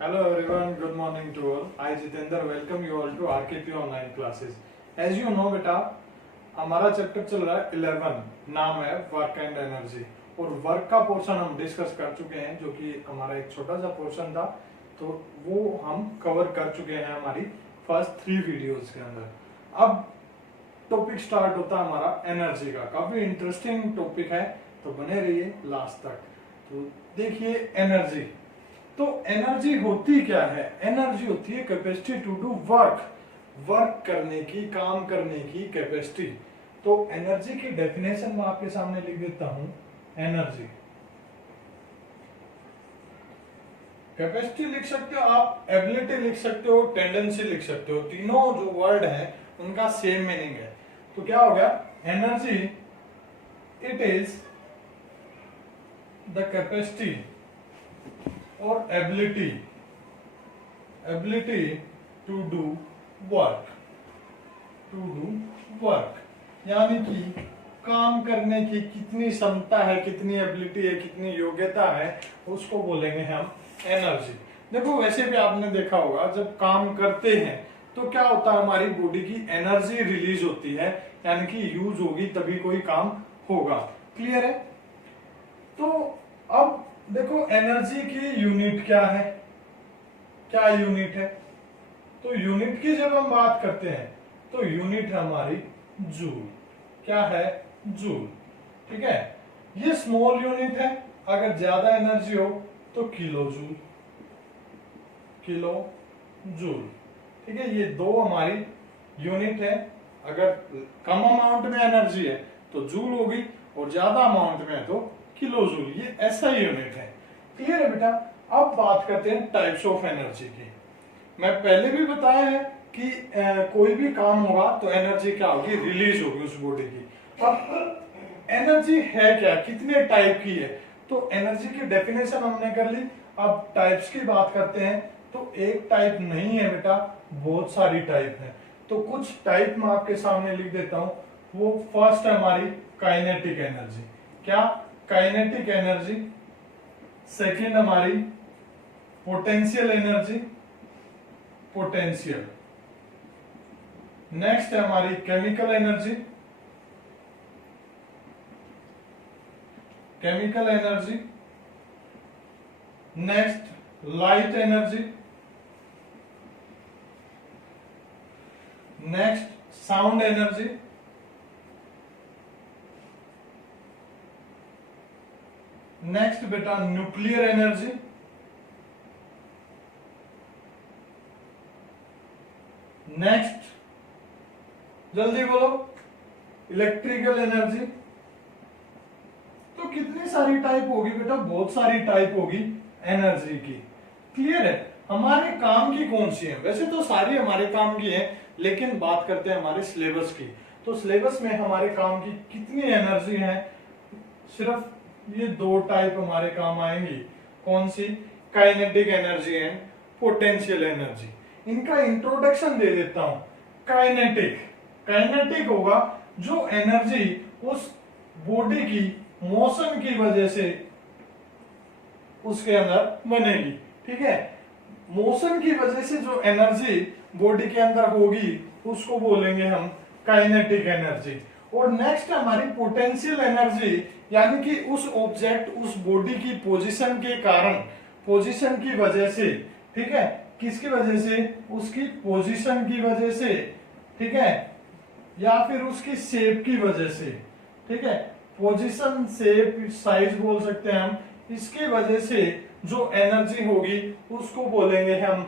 Hello everyone, good morning to all. I Jitendra welcome you all to RKP online classes. As you know बेटा, हमारा chapter चल रहा है 11, नाम है वर्क एंड एनर्जी। और वर्क का पोर्शन हम डिस्कस कर चुके हैं, जो कि हमारा एक छोटा सा पोर्शन था, तो वो हम कवर कर चुके हैं हमारी फर्स्ट 3 वीडियोस के अंदर। अब टॉपिक स्टार्ट होता है हमारा एनर्जी का। काफी इंटरेस्टिंग टॉपिक है, तो बने रहिए लास्ट तक। तो देखिए एनर्जी, तो एनर्जी होती क्या है? एनर्जी होती है capacity to do work, work करने की, काम करने की कैपेसिटी। तो एनर्जी की डेफिनेशन मैं आपके सामने लिख देता हूं। एनर्जी, कैपेसिटी लिख सकते हो आप, एबिलिटी लिख सकते हो, टेंडेंसी लिख सकते हो। तीनों जो वर्ड है उनका सेम मीनिंग है। तो क्या हो गया? Energy it is the capacity और एबिलिटी टू डू वर्क, यानी कि काम करने की कितनी क्षमता है, कितनी एबिलिटी है, कितनी योग्यता है, उसको बोलेंगे हम एनर्जी। देखो वैसे भी आपने देखा होगा, जब काम करते हैं तो क्या होता है, हमारी बॉडी की एनर्जी रिलीज होती है, यानी कि यूज होगी तभी कोई काम होगा। क्लियर है? तो अब देखो एनर्जी की यूनिट क्या है, क्या यूनिट है? तो यूनिट की जब हम बात करते हैं तो यूनिट है हमारी जूल। क्या है? जूल। ठीक है, ये स्मॉल यूनिट है। अगर ज्यादा एनर्जी हो तो किलो जूल, ठीक है। ये दो हमारी यूनिट है। अगर कम अमाउंट में एनर्जी है तो जूल होगी, और ज्यादा अमाउंट में है तो किलो जूल। ये ऐसा ही यूनिट है। क्लियर है बेटा? अब बात करते हैं टाइप्स ऑफ एनर्जी की। मैं पहले भी बताया है कि कोई भी काम होगा तो एनर्जी क्या होगी? रिलीज होगी उस बॉडी की। अब एनर्जी है क्या, कितने टाइप की है? तो एनर्जी की डेफिनेशन हमने कर ली। अब टाइप्स की बात करते हैं। तो एक टाइप नहीं है बेटा, बहुत सारी टाइप है। तो कुछ टाइप मैं आपके सामने लिख देता हूं। वो फर्स्ट है हमारी काइनेटिक एनर्जी। क्या? Kinetic energy. सेकेंड हमारी पोटेंशियल एनर्जी, नेक्स्ट है हमारी chemical energy, next light energy, next sound energy, next बेटा न्यूक्लियर एनर्जी, नेक्स्ट जल्दी बोलो इलेक्ट्रिकल एनर्जी। तो कितनी सारी टाइप होगी बेटा? बहुत सारी टाइप होगी एनर्जी की। क्लियर है? हमारे काम की कौन सी है? वैसे तो सारी हमारे काम की है, लेकिन बात करते हैं हमारे सिलेबस की। तो सिलेबस में हमारे काम की कितनी एनर्जी है? सिर्फ ये दो टाइप हमारे काम आएंगी। कौन सी? Kinetic energy and potential energy. इनका इंट्रोडक्शन दे देता हूं। काइनेटिक होगा जो एनर्जी उस बॉडी की मोशन की वजह से उसके अंदर बनेगी। ठीक है, मोशन की वजह से जो एनर्जी बॉडी के अंदर होगी उसको बोलेंगे हम काइनेटिक एनर्जी। और नेक्स्ट हमारी पोटेंशियल एनर्जी, यानी कि उस ऑब्जेक्ट, उस बॉडी की पोजीशन के कारण, पोजीशन की वजह से, ठीक है, किसकी वजह से? उसकी पोजीशन की वजह से, ठीक है, या फिर उसकी शेप की वजह से। ठीक है, पोजीशन, शेप, साइज बोल सकते हैं हम। इसकी वजह से जो एनर्जी होगी उसको बोलेंगे हम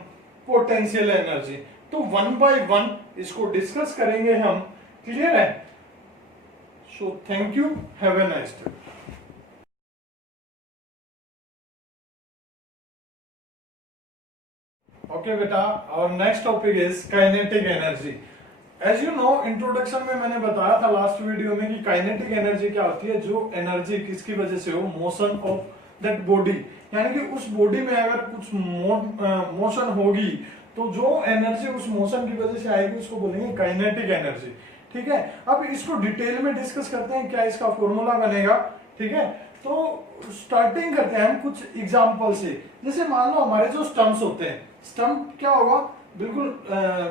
पोटेंशियल एनर्जी। तो वन बाय वन इसको डिस्कस करेंगे हम। क्लियर है? So thank you, have a nice day. Okay बेटा, और next topic is kinetic energy. As you know, introduction में मैंने बताया था लास्ट वीडियो में कि काइनेटिक एनर्जी क्या होती है? जो एनर्जी किसकी वजह से हो? मोशन ऑफ दैट बॉडी, यानी कि उस बॉडी में अगर कुछ मोशन होगी तो जो एनर्जी उस मोशन की वजह से आएगी उसको बोलेंगे काइनेटिक एनर्जी। ठीक है, अब इसको डिटेल में डिस्कस करते हैं, क्या इसका फॉर्मूला बनेगा। ठीक है, तो स्टार्टिंग करते हैं हम कुछ एग्जांपल से। जैसे मान लो हमारे जो स्टम्प्स होते हैं, स्टम्प क्या होगा, बिल्कुल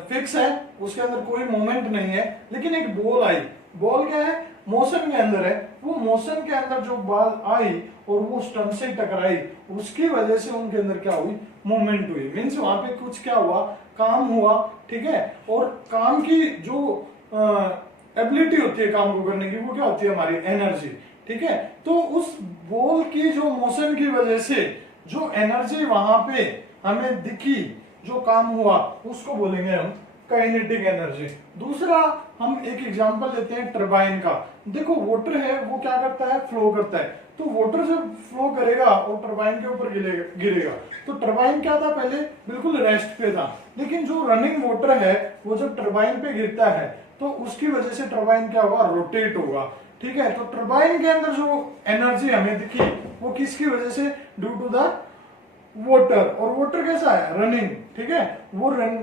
फिक्स है, उसके अंदर कोई मूवमेंट नहीं है, लेकिन एक बॉल आई, बॉल क्या है, मोशन के अंदर है, वो मोशन के अंदर जो बॉल आई और वो स्टम्प से टकराई, उसकी वजह से उनके अंदर क्या हुई, मूवमेंट हुई, मीन्स वहां पे कुछ क्या हुआ, काम हुआ, ठीक है। और काम की जो एबिलिटी होती है काम को करने की, वो क्या होती है, हमारी एनर्जी, ठीक है। तो उस बॉल की जो मोशन की वजह से जो एनर्जी वहां पे हमें दिखी, जो काम हुआ, उसको बोलेंगे हम काइनेटिक एनर्जी। दूसरा हम एक एग्जांपल लेते हैं टरबाइन का। देखो वाटर है, वो क्या करता है, फ्लो करता है, तो वाटर जब फ्लो करेगा और टरबाइन के ऊपर गिरेगा, तो टरबाइन क्या था, पहले बिल्कुल रेस्ट पे था, लेकिन जो रनिंग वाटर है वो जब टरबाइन पे गिरता है तो उसकी वजह से टरबाइन क्या होगा, रोटेट होगा, ठीक है। तो टरबाइन के अंदर जो एनर्जी हमें दिखी वो किसकी वजह से, ड्यू टू द वाटर। और वाटर कैसा है, रनिंग, ठीक है, वो रन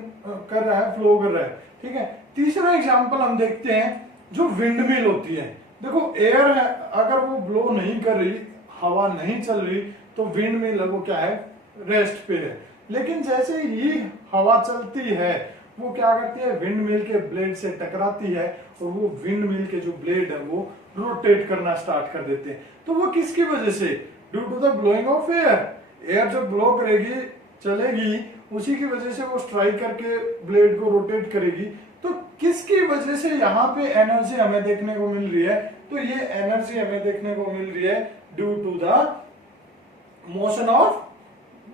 कर रहा है, फ्लो कर रहा है, ठीक है। तीसरा एग्जांपल हम देखते हैं, जो विंड मिल होती है। देखो एयर है, अगर वो ब्लो नहीं कर रही, हवा नहीं चल रही, तो विंड मिल वो क्या है, रेस्ट पे है। लेकिन जैसे ही हवा चलती है, वो क्या करती है, विंड मिल के ब्लेड से टकराती है और वो विंड मिल के जो ब्लेड है वो रोटेट करना स्टार्ट कर देते हैं। तो वो किसकी वजह से, due to the blowing of air. Air जब ब्लो करेगी, चलेगी, उसी की वजह से वो स्ट्राइक करके ब्लेड को रोटेट करेगी। तो किसकी वजह से यहाँ पे एनर्जी हमें देखने को मिल रही है, तो ये एनर्जी हमें देखने को मिल रही है due to the motion of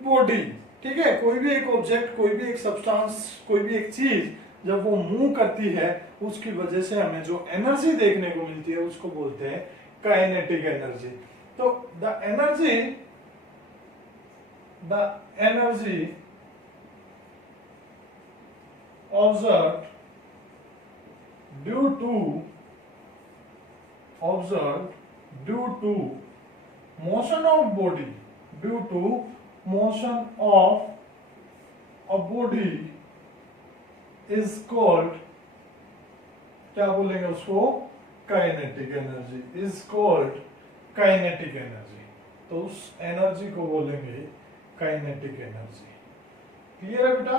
body, ठीक है। कोई भी एक ऑब्जेक्ट, कोई भी एक सब्सटेंस, कोई भी एक चीज जब वो मूव करती है, उसकी वजह से हमें जो एनर्जी देखने को मिलती है उसको बोलते हैं काइनेटिक एनर्जी। तो the energy observed due to motion of body, due to motion of a body is called, क्या बोलेंगे उसको, kinetic energy, is called kinetic energy. तो उस एनर्जी को बोलेंगे काइनेटिक एनर्जी। क्लियर है बेटा।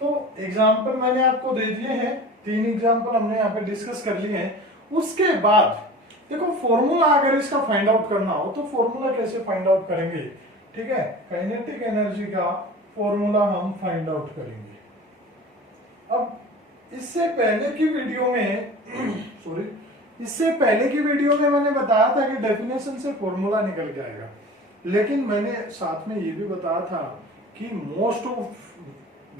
तो एग्जाम्पल मैंने आपको दे दिए हैं, 3 एग्जाम्पल हमने यहाँ पे डिस्कस कर लिए हैं। उसके बाद देखो फॉर्मूला अगर इसका फाइंड आउट करना हो तो फॉर्मूला कैसे फाइंड आउट करेंगे, ठीक है। काइनेटिक एनर्जी का फॉर्मूला हम फाइंड आउट करेंगे। अब इससे पहले की वीडियो में इससे पहले की वीडियो में मैंने बताया था कि डेफिनेशन से फॉर्मूला निकल के आएगा, लेकिन मैंने साथ में ये भी बताया था कि मोस्ट ऑफ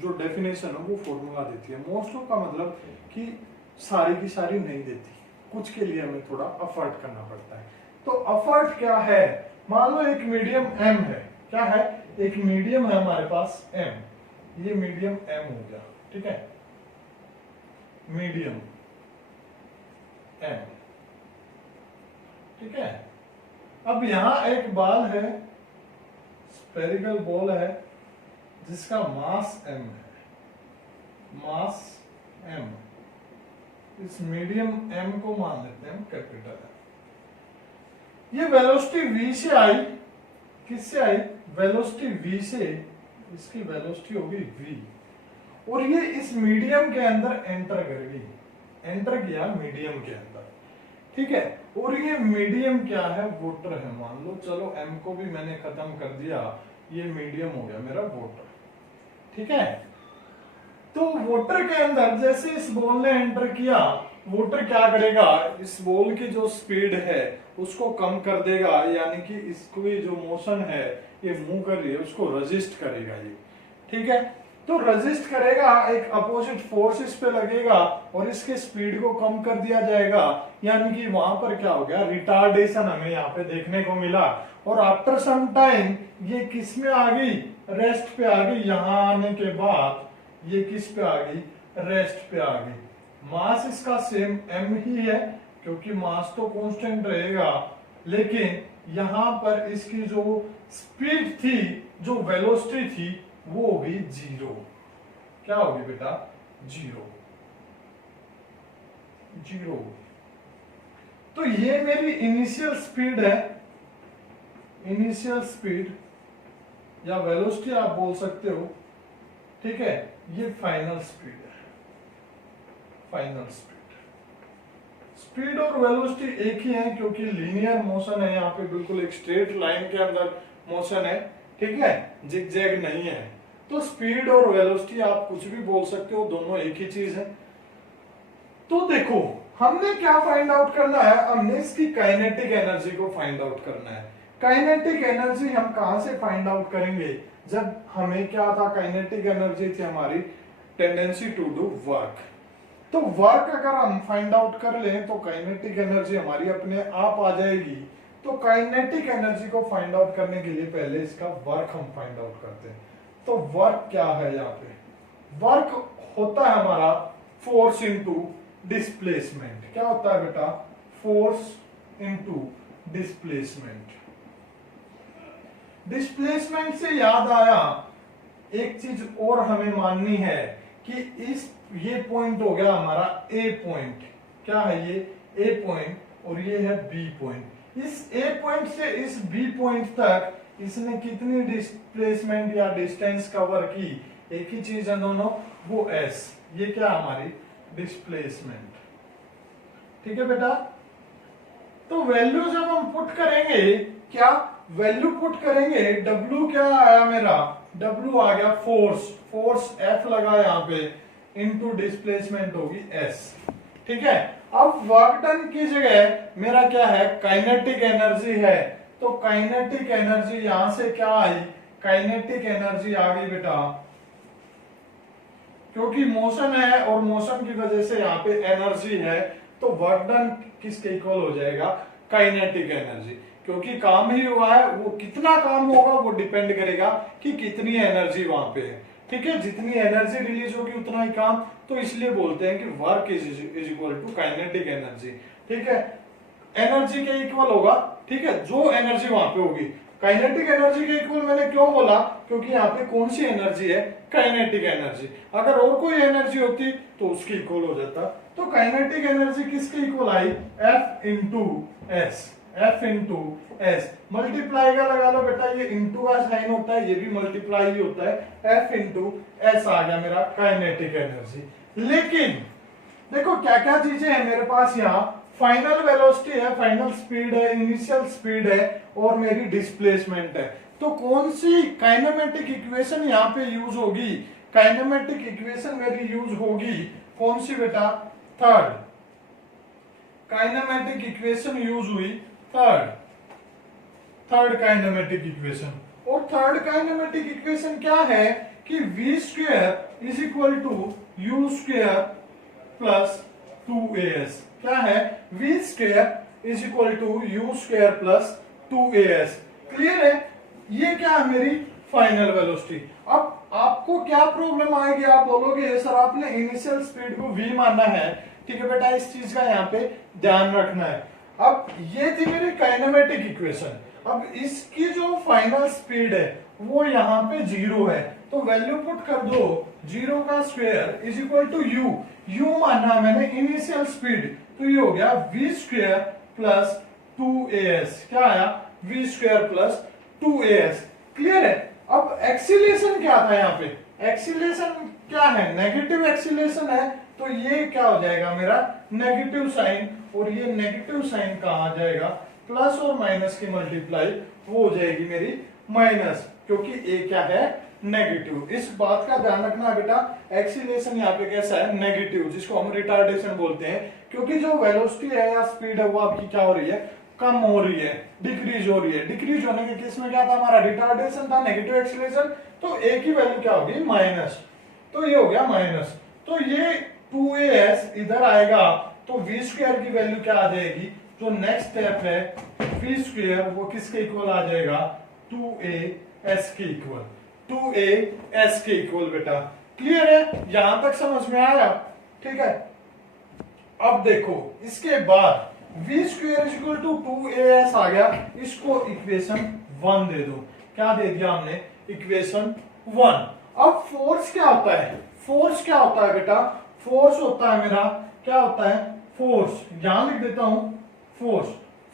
जो डेफिनेशन है वो फॉर्मूला देती है। मोस्ट ऑफ का मतलब कि सारी की सारी नहीं देती, कुछ के लिए हमें थोड़ा एफर्ट करना पड़ता है। तो एफर्ट क्या है, मान लो एक मीडियम एम है, क्या है, एक मीडियम है हमारे पास एम, ये मीडियम एम हो गया, ठीक है, मीडियम एम, ठीक है। अब यहां एक बॉल है, स्फेरिकल बॉल है जिसका मास m है, मास m, इस मीडियम m को मान लेते हैं कैपिटल M। ये वेलोसिटी v से आई, किससे आई, वेलोसिटी v से, इसकी वेलोसिटी होगी v, और ये इस मीडियम के अंदर एंटर करेगी, एंटर किया मीडियम के अंदर, ठीक है। और ये मीडियम क्या है, वाटर है, मान लो, चलो m को भी मैंने खत्म कर दिया, ये मीडियम हो गया मेरा वाटर, ठीक है। तो वाटर के अंदर जैसे इस बॉल ने एंटर किया, वाटर क्या करेगा, इस बॉल की जो स्पीड है उसको कम कर देगा, यानी कि इसको जो मोशन है ये मूव कर रही है उसको रेजिस्ट करेगा ये, ठीक है। तो रेजिस्ट करेगा, एक अपोजिट फोर्स इस पे लगेगा और इसके स्पीड को कम कर दिया जाएगा, यानी कि वहां पर क्या हो गया, रिटार्डेशन हमें यहाँ पे देखने को मिला। और आफ्टर सम टाइम ये किस में आ गई, रेस्ट पे आ गई। यहां आने के बाद ये किस पे आ गई, रेस्ट पे आ गई। मास इसका सेम m ही है क्योंकि मास तो कांस्टेंट रहेगा, लेकिन यहां पर इसकी जो स्पीड थी, जो वेलोसिटी थी, वो होगी 0। क्या होगी बेटा, 0। तो ये मेरी इनिशियल स्पीड है, इनिशियल स्पीड या वेलोसिटी आप बोल सकते हो, ठीक है, ये फाइनल स्पीड है, फाइनल स्पीड। स्पीड और वेलोसिटी एक ही है क्योंकि लीनियर मोशन है, यहाँ पे बिल्कुल एक स्ट्रेट लाइन के अंदर मोशन है, ठीक है, जिगजैग नहीं है। तो स्पीड और वेलोसिटी आप कुछ भी बोल सकते हो, दोनों एक ही चीज है। तो देखो हमने क्या फाइंड आउट करना है, हमने इसकी काइनेटिक एनर्जी को फाइंड आउट करना है। काइनेटिक एनर्जी हम कहां से फाइंड आउट करेंगे, जब हमें क्या था, काइनेटिक एनर्जी थी हमारी टेंडेंसी टू डू वर्क। तो वर्क अगर हम फाइंड आउट कर लें तो काइनेटिक एनर्जी हमारी अपने आप आ जाएगी। तो काइनेटिक एनर्जी को फाइंड आउट करने के लिए पहले इसका वर्क हम फाइंड आउट करते हैं। तो वर्क क्या है, यहाँ पे वर्क होता है हमारा फोर्स इनटू डिस्प्लेसमेंट। क्या होता है बेटा, फोर्स इनटू डिस्प्लेसमेंट। डिस्प्लेसमेंट से याद आया, एक चीज और हमें माननी है कि ये पॉइंट हो गया हमारा ए पॉइंट, क्या है ये ए पॉइंट और ये है बी पॉइंट। इस ए पॉइंट से इस बी पॉइंट तक इसने कितनी डिस्प्लेसमेंट या डिस्टेंस कवर की, एक ही चीज है दोनों, वो एस, ये क्या हमारी डिस्प्लेसमेंट, ठीक है बेटा। तो वैल्यू जब हम पुट करेंगे, क्या वैल्यू पुट करेंगे, W क्या आया मेरा, W आ गया फोर्स, फोर्स F लगा यहाँ पे, इनटू डिस्प्लेसमेंट होगी S, ठीक है। अब वर्क डन की जगह मेरा क्या है, काइनेटिक एनर्जी है। तो काइनेटिक एनर्जी यहां से क्या आई, काइनेटिक एनर्जी आ गई बेटा, क्योंकि मोशन है और मोशन की वजह से यहाँ पे एनर्जी है, तो वर्क डन किसके इक्वल हो जाएगा, काइनेटिक एनर्जी। क्योंकि काम ही हुआ है, वो कितना काम होगा वो डिपेंड करेगा कि कितनी एनर्जी वहां पे है, ठीक है। जितनी एनर्जी रिलीज होगी उतना ही काम, तो इसलिए बोलते हैं कि work is equal to kinetic energy, ठीक है। एनर्जी के इक्वल होगा, ठीक है, जो एनर्जी वहां पे होगी। काइनेटिक एनर्जी के इक्वल मैंने क्यों बोला, क्योंकि यहाँ पे कौन सी एनर्जी है, काइनेटिक एनर्जी। अगर और कोई एनर्जी होती तो उसकी इक्वल हो जाता। तो काइनेटिक एनर्जी किसके इक्वल आई, F into S, F into S. Multiply का लगा लो बेटा, ये इंटू का साइन होता है, ये भी मल्टीप्लाई ही होता है, F इंटू एस आ गया मेरा काइनेटिक एनर्जी। लेकिन देखो क्या क्या चीजें हैं मेरे पास, यहाँ फाइनल वेलोसिटी है, फाइनल स्पीड है, इनिशियल स्पीड है और मेरी डिस्प्लेसमेंट है। तो कौन सी काइनेमेटिक इक्वेशन यहाँ पे यूज होगी, काइनेमेटिक इक्वेशन मेरी यूज होगी कौन सी बेटा, थर्ड काइनेमेटिक इक्वेशन यूज हुई, थर्ड काइनेमेटिक इक्वेशन। और थर्ड काइनेमेटिक इक्वेशन क्या है कि v square is equal to u square plus 2as। क्या है, v square is equal to u square plus 2as। Clear है, ये क्या है मेरी फाइनल वेलोसिटी। अब आपको क्या प्रॉब्लम आएगी, आप बोलोगे सर आपने इनिशियल स्पीड को v मानना है, ठीक है बेटा, इस चीज का यहाँ पे ध्यान रखना है। अब ये थी मेरी काइनेमेटिक इक्वेशन। अब इसकी जो फाइनल स्पीड है वो यहाँ पे 0 है, तो वैल्यू पुट कर दो, 0 का square is equal to u माना मैंने इनिशियल स्पीड, तो ये हो गया v स्क्वायर प्लस 2as। क्या आया, v square plus 2as। Clear है। अब एक्सीलेशन क्या था यहाँ पे, एक्सीलेशन क्या है, नेगेटिव एक्सीलेशन है, तो ये क्या हो जाएगा मेरा नेगेटिव साइन, और ये नेगेटिव साइन कहाँ आ जाएगा, प्लस और माइनस की मल्टीप्लाई वो हो जाएगी मेरी माइनस, क्योंकि ए क्या है नेगेटिव। इस बात का ध्यान रखना बेटा, एक्सीलेशन यहाँ पे कैसा है नेगेटिव, जिसको हम रिटार्डेशन बोलते हैं, क्योंकि जो वेलोसिटी है या स्पीड है वो आपकी क्या हो रही है, कम हो रही है, डिक्रीज हो रही है। डिक्रीज होने के केस में क्या था, हमारा रिटार्डेशन था, नेगेटिव एक्सीलरेशन, तो ए की वैल्यू क्या होगी माइनस, तो ये हो गया माइनस। तो ये 2as इधर आएगा, तो v स्क्वायर की वैल्यू क्या आ जाएगी, जो नेक्स्ट स्टेप है v स्क्वायर वो किसके इक्वल आ जाएगा, 2as के इक्वल, 2as के इक्वल बेटा। क्लियर है, यहां तक समझ में आया, ठीक है। अब देखो इसके बाद v square is equal to 2as आ गया, इसको इक्वेशन 1 दे दो। क्या दे दिया हमने, इक्वेशन 1। अब फोर्स क्या होता है, फोर्स क्या होता है बेटा, फोर्स होता है मेरा, क्या होता है फोर्स, यहां लिख देता हूं,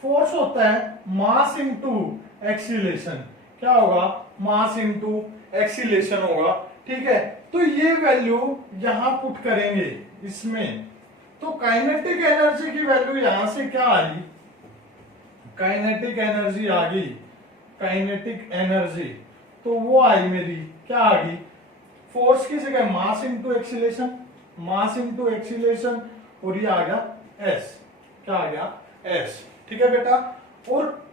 फोर्स होता है मास इनटू एक्सीलेशन, क्या होगा, मास इनटू एक्सीलेशन होगा, ठीक है। तो ये वैल्यू यहां पुट करेंगे इसमें, तो काइनेटिक एनर्जी की वैल्यू यहां से क्या आ रही, काइनेटिक एनर्जी आ गई, काइनेटिक एनर्जी तो वो आई मेरी, क्या आ गई, फोर्स की जगह mass into acceleration, mass into acceleration, और ये आ गया एस, क्या आ गया, एस, ठीक है बेटा। और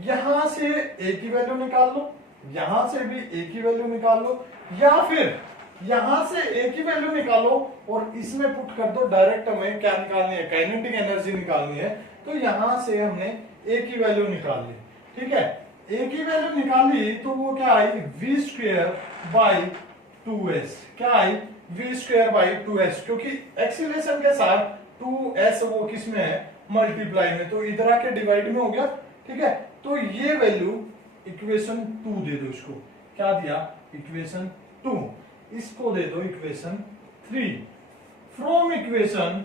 यहां से ए की वैल्यू निकाल लो, यहां से भी ए की वैल्यू निकाल लो, या फिर यहां से ए की वैल्यू निकालो और इसमें पुट कर दो, डायरेक्ट हमें क्या निकालनी है, काइनेटिक एनर्जी निकालनी है। तो यहां से हमने ए की वैल्यू निकाल ली, ठीक है। ए की वैल्यू निकाली तो वो क्या आई, वी स्क्वेयर बाई 2s, क्या आई, वी स्क्वेयर बाई 2s, क्योंकि एक्सीलरेशन के साथ 2s वो किसमें है, मल्टीप्लाई में, तो इधर आके डिवाइड में हो गया, ठीक है। तो ये वैल्यू इक्वेशन 2 दे दो इसको, क्या दिया, इक्वेशन 2, इसको दे दो इक्वेशन 3। फ्रॉम इक्वेशन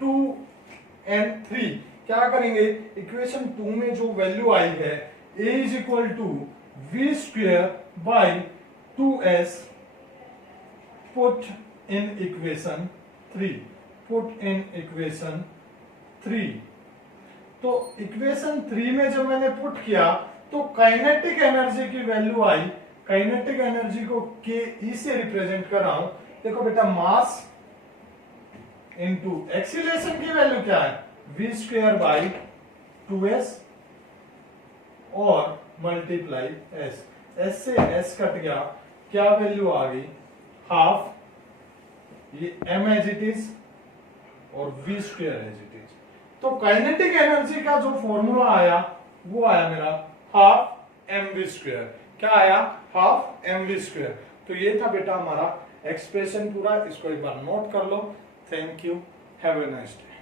2 एंड 3 क्या करेंगे, इक्वेशन 2 में जो वैल्यू आई है a is equal to v square by 2s, put in equation 3, put in equation 3। तो इक्वेशन 3 में जब मैंने पुट किया तो काइनेटिक एनर्जी की वैल्यू आई, काइनेटिक एनर्जी को के ई से रिप्रेजेंट कर रहा हूं, देखो बेटा, मास इनटू एक्सीलरेशन की वैल्यू क्या है, वी स्क्वेयर बाई 2s और मल्टीप्लाई एस, एस से एस कट गया, क्या वैल्यू आ गई, हाफ, ये m एज इट इज और v square as it is. तो काइनेटिक एनर्जी का जो फॉर्मूला आया वो आया मेरा हाफ mv स्क्वेयर, क्या आया, हाफ mv स्क्वेयर। तो ये था बेटा हमारा एक्सप्रेशन पूरा, इसको एक बार नोट कर लो। Thank you, have a nice day.